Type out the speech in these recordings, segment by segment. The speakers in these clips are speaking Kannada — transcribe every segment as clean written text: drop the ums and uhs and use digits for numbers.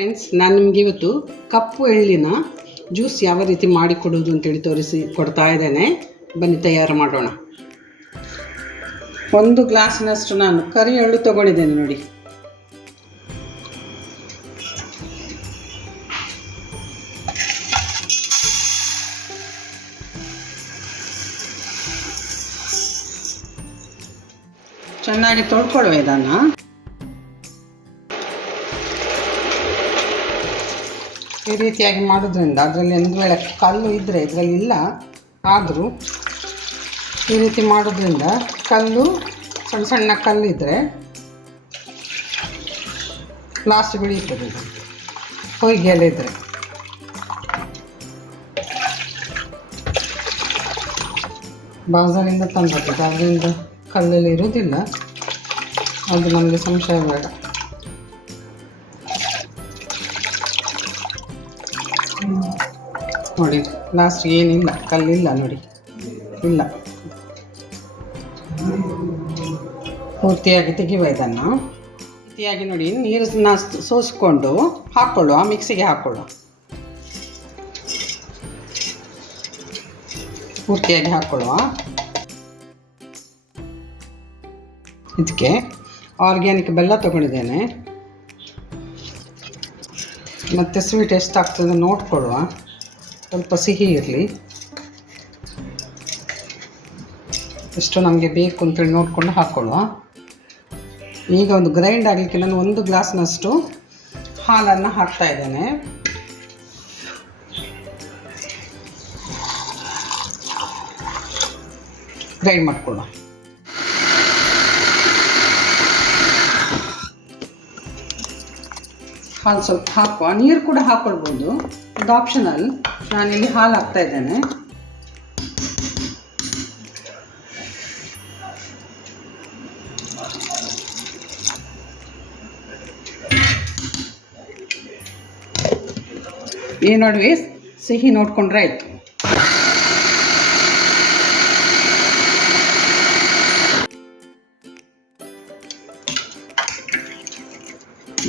ಫ್ರೆಂಡ್ಸ್, ನಾನು ನಿಮಗೆ ಇವತ್ತು ಕಪ್ಪು ಎಳ್ಳಿನ ಜ್ಯೂಸ್ ಯಾವ ರೀತಿ ಮಾಡಿಕೊಡೋದು ಅಂತೇಳಿ ಕೊಡ್ತಾ ಇದ್ದೇನೆ. ಬನ್ನಿ ತಯಾರು ಮಾಡೋಣ. 1 ಗ್ಲಾಸಿನಷ್ಟು ನಾನು ಕರಿ ಎಳ್ಳು ತಗೊಂಡಿದ್ದೇನೆ ನೋಡಿ. ಚೆನ್ನಾಗಿ ತೊಳ್ಕೊಳ್ಳುವ ಇದನ್ನು. ಈ ರೀತಿಯಾಗಿ ಮಾಡೋದ್ರಿಂದ ಅದರಲ್ಲಿ ಒಂದು ವೇಳೆ ಕಲ್ಲು ಇದ್ದರೆ ಇದರಲ್ಲಿ ಇಲ್ಲ, ಆದರೂ ಈ ರೀತಿ ಮಾಡೋದ್ರಿಂದ ಕಲ್ಲು ಸಣ್ಣ ಸಣ್ಣ ಕಲ್ಲು ಇದ್ದರೆ ಲಾಸ್ಟ್ ಬೆಳೀತದೆ. ಇದು ಹೊಯ್ಗೆ ಎಲ್ಲ ಇದ್ದರೆ ಬಾಜಾರಿಂದ ತಂದದ್ದು, ಅದರಿಂದ ಕಲ್ಲೆಲ್ಲ ಇರೋದಿಲ್ಲ, ಅದು ನಮಗೆ ಸಂಶಯ ಬೇಡ. ನೋಡಿ ಲಾಸ್ಟ್ ಏನಿಲ್ಲ, ಕಲ್ಲಿಲ್ಲ ನೋಡಿ, ಇಲ್ಲ. ಪೂರ್ತಿಯಾಗಿ ತೆಗೆಯುವ ಇದನ್ನು. ರೀತಿಯಾಗಿ ನೋಡಿ ನೀರನ್ನು ಸೋಸಿಕೊಂಡು ಹಾಕ್ಕೊಳ್ಳುವ, ಮಿಕ್ಸಿಗೆ ಹಾಕ್ಕೊಳ್ಳುವ. ಪೂರ್ತಿಯಾಗಿ ಹಾಕ್ಕೊಳ್ಳುವ. ಇದಕ್ಕೆ ಆರ್ಗ್ಯಾನಿಕ್ ಬೆಲ್ಲ ತಗೊಂಡಿದ್ದೇನೆ. ಮತ್ತು ಸ್ವೀಟ್ ಎಷ್ಟಾಗ್ತದೆ ನೋಡ್ಕೊಳ್ಳುವ, ಸ್ವಲ್ಪ ಸಿಹಿ ಇರಲಿ, ಎಷ್ಟು ನಮಗೆ ಬೇಕು ಅಂತೇಳಿ ನೋಡಿಕೊಂಡು ಹಾಕ್ಕೊಳ್ಳುವ. ಈಗ ಒಂದು ಗ್ರೈಂಡ್ ಆಗಲಿಕ್ಕೆ ನಾನು 1 ಗ್ಲಾಸ್ನಷ್ಟು ಹಾಲನ್ನು ಹಾಕ್ತಾ ಇದ್ದೇನೆ. ಗ್ರೈಂಡ್ ಮಾಡಿಕೊಳ್ಳುವ. ಹಾಲು ಸ್ವಲ್ಪ ಹಾಕುವ, ನೀರು ಕೂಡ ಹಾಕ್ಕೊಳ್ಬೋದು, ಇದು ಆಪ್ಷನಲ್. ನಾನಿಲ್ಲಿ ಹಾಲು ಹಾಕ್ತಾ ಇದ್ದೇನೆ. ಈ ನಡುವೆ ಸಿಹಿ ನೋಡಿಕೊಂಡ್ರೆ ಆಯಿತು.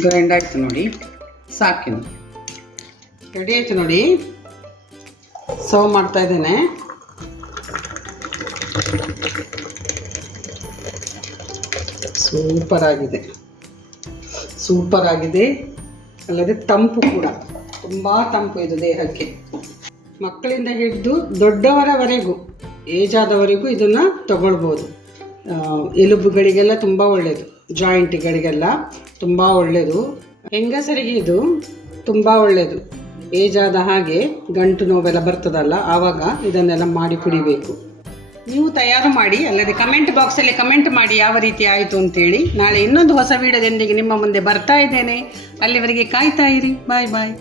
ಗ್ರೈಂಡ್ ಆಯಿತು ನೋಡಿ, ಸಾಕಿನ ರೆಡಿ ಆಯಿತು ನೋಡಿ. ಸರ್ವ್ ಮಾಡ್ತಾ ಇದ್ದೇನೆ. ಸೂಪರ್ ಆಗಿದೆ, ಅಲ್ಲದೆ ತಂಪು ಕೂಡ, ತುಂಬ ತಂಪು ಇದು ದೇಹಕ್ಕೆ. ಮಕ್ಕಳಿಂದ ಹಿಡಿದು ದೊಡ್ಡವರವರೆಗೂ, ಏಜ್ ಆದವರೆಗೂ ಇದನ್ನು ತಗೊಳ್ಬೋದು. ಎಲುಬುಗಳಿಗೆಲ್ಲ ತುಂಬ ಒಳ್ಳೆಯದು, ಜಾಯಿಂಟ್ಗಳಿಗೆಲ್ಲ ತುಂಬ ಒಳ್ಳೆಯದು. ಹೆಂಗಸರಿಗೆ ಇದು ತುಂಬ ಒಳ್ಳೆಯದು. ಏಜ್ ಆದ ಹಾಗೆ ಗಂಟು ನೋವೆಲ್ಲ ಬರ್ತದಲ್ಲ, ಆವಾಗ ಇದನ್ನೆಲ್ಲ ಮಾಡಿ ಕುಡಿಬೇಕು. ನೀವು ತಯಾರು ಮಾಡಿ, ಅಲ್ಲದೆ ಕಮೆಂಟ್ ಬಾಕ್ಸಲ್ಲಿ ಕಮೆಂಟ್ ಮಾಡಿ ಯಾವ ರೀತಿ ಆಯಿತು ಅಂತೇಳಿ. ನಾಳೆ ಇನ್ನೊಂದು ಹೊಸ ವಿಡಿಯೋದೊಂದಿಗೆ ನಿಮ್ಮ ಮುಂದೆ ಬರ್ತಾ ಇದ್ದೇನೆ. ಅಲ್ಲಿವರೆಗೆ ಕಾಯ್ತಾ ಇರಿ. ಬಾಯ್ ಬಾಯ್.